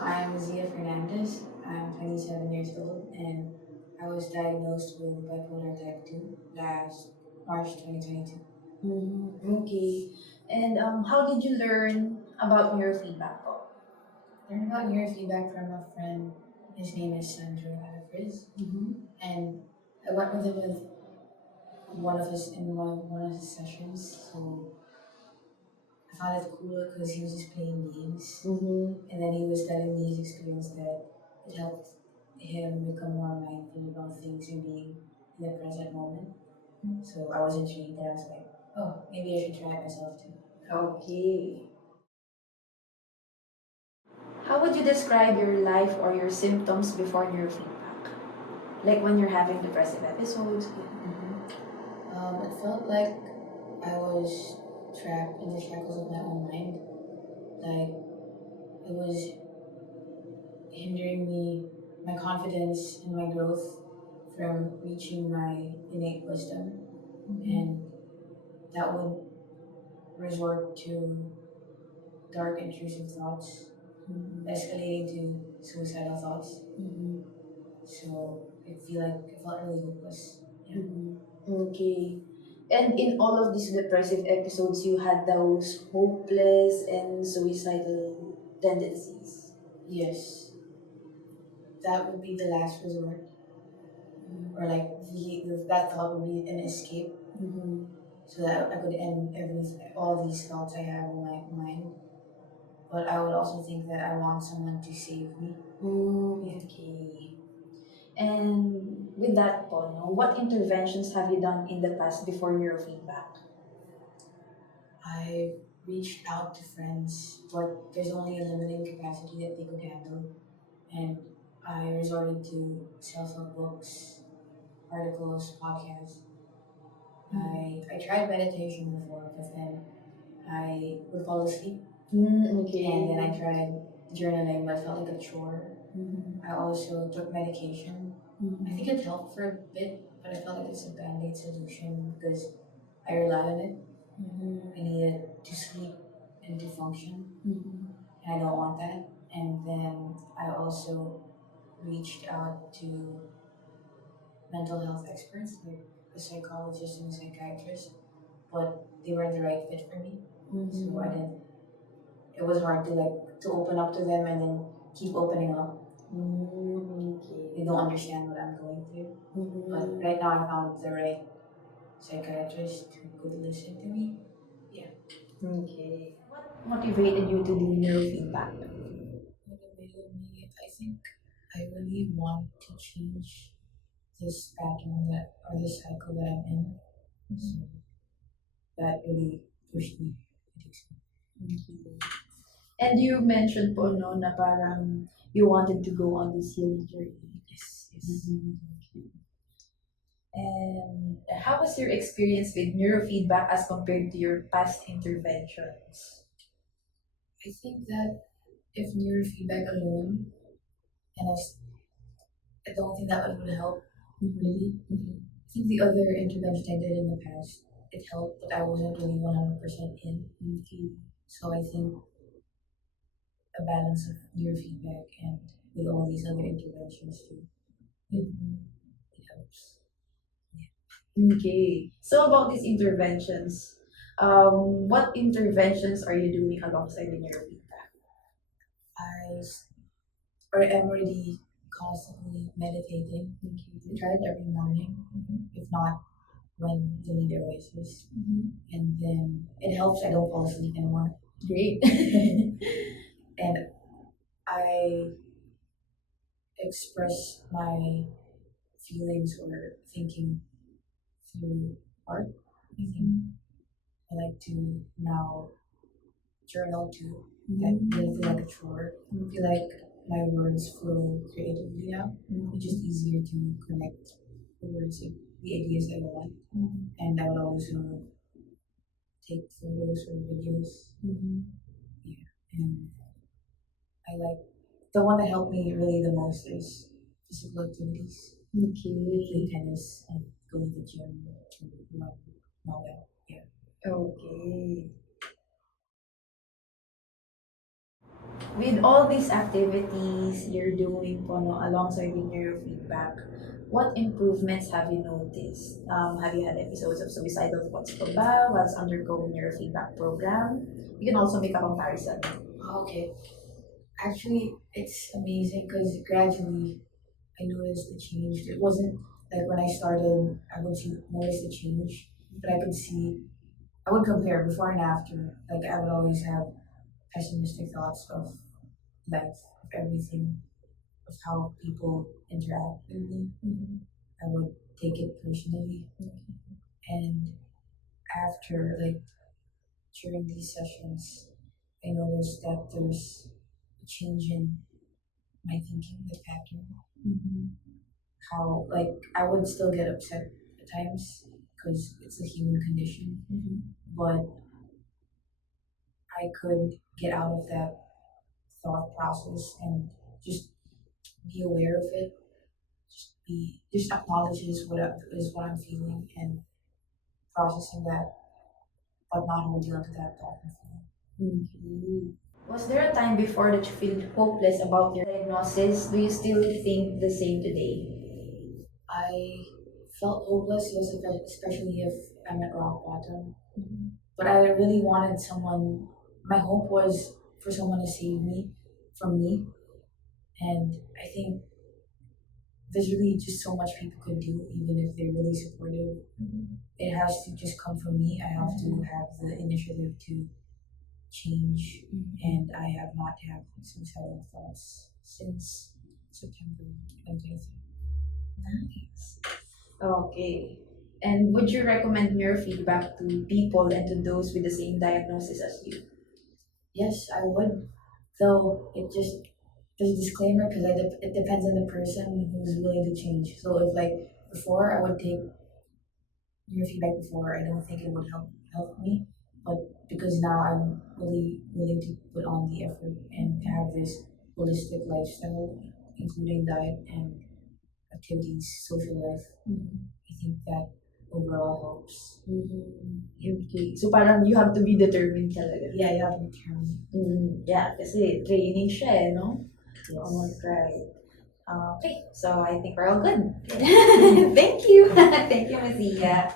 I'm Zia Fernandez. I'm 27 years old and I was diagnosed with bipolar type 2 last March 2022. Okay. And how did you learn about neurofeedback po? Learned about neurofeedback from a friend. His name is Sandro Alfred. And I went with him with one of his sessions. So I found it cool because he was just playing games. And then he was telling me his experience that it helped him become more mindful about things and being in the present moment. So I was intrigued and I was like, oh, maybe I should try it myself too. Okay. How would you describe your life or your symptoms before neurofeedback? Like when you're having depressive episodes? It felt like I was trapped in the shackles of my own mind. Like it was hindering me, my confidence and my growth from reaching my innate wisdom. And that would resort to dark, intrusive thoughts, escalating to suicidal thoughts. So I felt really hopeless. Yeah. Okay. And in all of these depressive episodes, you had those hopeless and suicidal tendencies. Yes, that would be the last resort, or like that thought would be an escape, so that I could end all these thoughts I have in my mind. But I would also think that I want someone to save me. Okay. And with that po, no, what interventions have you done in the past before neurofeedback? I reached out to friends, but there's only a limiting capacity that they could handle, and I resorted to self-help books, articles, podcasts. I tried meditation before, but then I would fall asleep. Okay. And then I tried journaling, but it felt like a chore. I also took medication. I think it helped for a bit, but I felt like it's a band-aid solution because I rely on it. I need it to sleep and to function, and I don't want that. And then I also reached out to mental health experts, like a psychologist and a psychiatrist, but they weren't the right fit for me. So I didn't. It was hard to open up to them and then keep opening up. Okay. They don't understand what I'm going through. But right now I found the right psychiatrist who could listen to me. Yeah. Okay. What motivated you to do neurofeedback? Motivated me. I think I really want to change this pattern or this cycle that I'm in. So that really pushed me. And you mentioned po no na parang you wanted to go on this healing journey. Yes, yes. And how was your experience with neurofeedback as compared to your past interventions? I think that if neurofeedback alone, and I don't think that would help really. I think the other interventions I did in the past, it helped, but I wasn't really 100% in. So I think a balance of neurofeedback and with all these other interventions too, it helps. Okay. So about these interventions, what interventions are you doing alongside the neurofeedback? I am already constantly meditating. I try it every morning, if not when the need arises. And then it helps I don't fall asleep anymore. Great. And I express my feelings or thinking through art. I think I like to now journal too. I feel like a chore. I feel like my words flow creatively now. It's just easier to connect the words, like, the ideas I want. And I would also take photos or videos. Yeah. And I like the one that helped me really the most is physical activities. Okay. Play tennis and go to the gym to run and all that. Yeah. Okay. With all these activities you're doing po, no, alongside with neurofeedback, what improvements have you noticed? Have you had episodes of suicidal thoughts po ba whilst undergoing neurofeedback program? You can also make a comparison. Okay. Actually, it's amazing because gradually I noticed the change. It wasn't like when I started, I would notice the change, but I could see, I would compare before and after. Like, I would always have pessimistic thoughts of life, of everything, of how people interact with me. I would take it personally. And after, like, during these sessions, I noticed that there's a change in my thinking, the pattern. How, like, I would still get upset at times because it's a human condition, but I could get out of that thought process and just be aware of it. Just acknowledge is what I'm feeling and processing that, but not holding on to that thought and feeling. Was there a time before that you feel hopeless about your diagnosis? Do you still think the same today? I felt hopeless, yes, especially if I'm at rock bottom. But I really wanted someone. My hope was for someone to save me from me, and I think there's really just so much people could do, even if they're really supportive. It has to just come from me. I have to have the initiative to change, and I have not had suicidal thoughts since September 2023. Nice. Okay. And would you recommend neurofeedback to people and to those with the same diagnosis as you? Yes, I would. Though there's a disclaimer because it depends on the person who's willing to change. So if like before I would take your feedback before, I don't think it would help me. But because now I'm really willing to put on the effort and have this holistic lifestyle, including diet and activities, social life, I think that overall helps. Okay. So parang you have to be determined talaga. Yeah, you have to determine. Yeah, kasi training siya eh, no? Yes. Oh, right. Okay, so I think we're all good. Thank you. Thank you, Mazia.